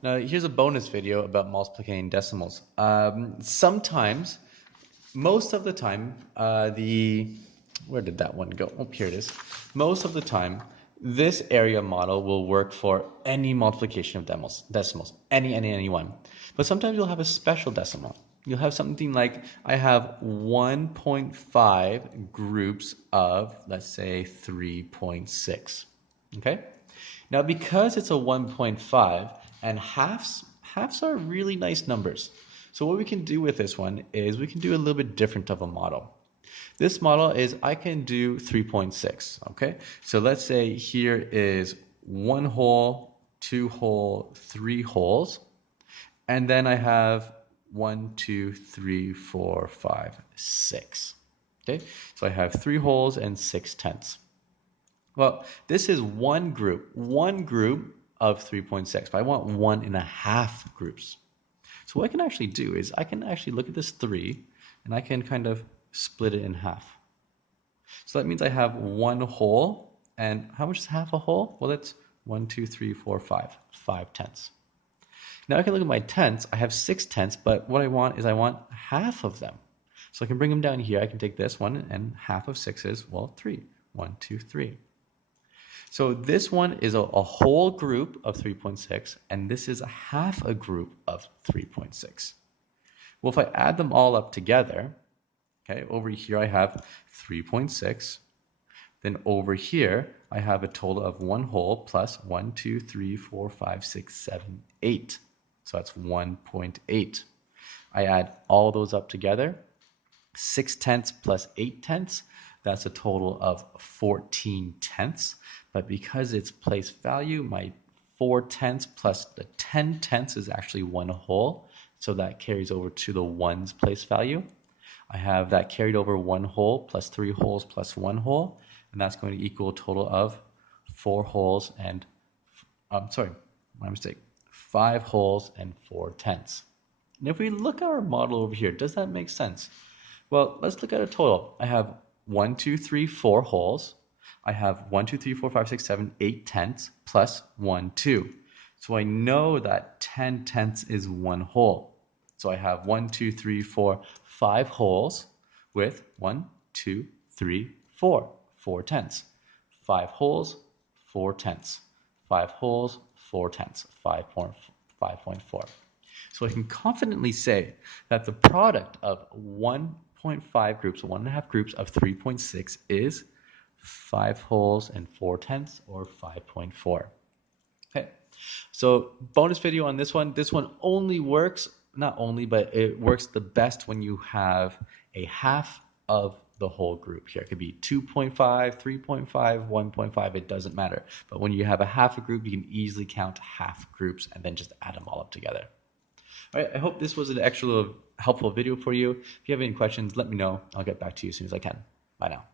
Now, here's a bonus video about multiplicating decimals. Sometimes, most of the time, where did that one go? Oh, here it is. Most of the time, this area model will work for any multiplication of decimals, any one. But sometimes you'll have a special decimal. You'll have something like, I have 1.5 groups of, let's say, 3.6. Okay? Now, because it's a 1.5 and halves are really nice numbers. So what we can do with this one is we can do a little bit different of a model. This model is I can do 3.6, okay? So let's say here is 1 whole, 2 whole, 3 wholes, and then I have 1, 2, 3, 4, 5, 6. Okay, so I have 3 wholes and 6 tenths. Well, this is one group of 3.6, but I want 1.5 groups. So what I can actually do is I can actually look at this 3 and I can kind of split it in half. So that means I have 1 whole, and how much is half a whole? Well, that's 1, 2, 3, 4, 5, 5 tenths. Now I can look at my tenths. I have 6 tenths, but what I want is I want half of them. So I can bring them down here. I can take this one, and half of 6 is, well, 3. 1, 2, 3. So this one is a whole group of 3.6, and this is half a group of 3.6. Well, if I add them all up together, okay, over here I have 3.6. Then over here, I have a total of 1 whole plus 1, 2, 3, 4, 5, 6, 7, 8. So that's 1.8. I add all those up together. 6 tenths plus 8 tenths, that's a total of 14 tenths. But because it's place value, my 4 tenths plus the 10 tenths is actually 1 whole. So that carries over to the ones place value. I have that carried over 1 whole plus 3 wholes plus 1 whole. And that's going to equal a total of 4 wholes and, my mistake, 5 wholes and 4 tenths. And if we look at our model over here, does that make sense? Well, let's look at a total. I have 1, 2, 3, 4 wholes. I have 1, 2, 3, 4, 5, 6, 7, 8 tenths plus 1, 2. So I know that 10 tenths is 1 whole. So I have 1, 2, 3, 4, 5 wholes with 1, 2, 3, 4. 4 tenths. 5 wholes, 4 tenths. 5 wholes, 4 tenths. 5.4. So I can confidently say that the product of 1.5 groups, 1.5 groups of 3.6 is 5 wholes and 4 tenths, or 5.4. Okay, so bonus video on this one. This one only works, not only, but it works the best when you have a half of the whole group here. It could be 2.5, 3.5, 1.5, it doesn't matter. But when you have a half a group, you can easily count half groups and then just add them all up together. All right, I hope this was an extra helpful video for you. If you have any questions, let me know. I'll get back to you as soon as I can. Bye now.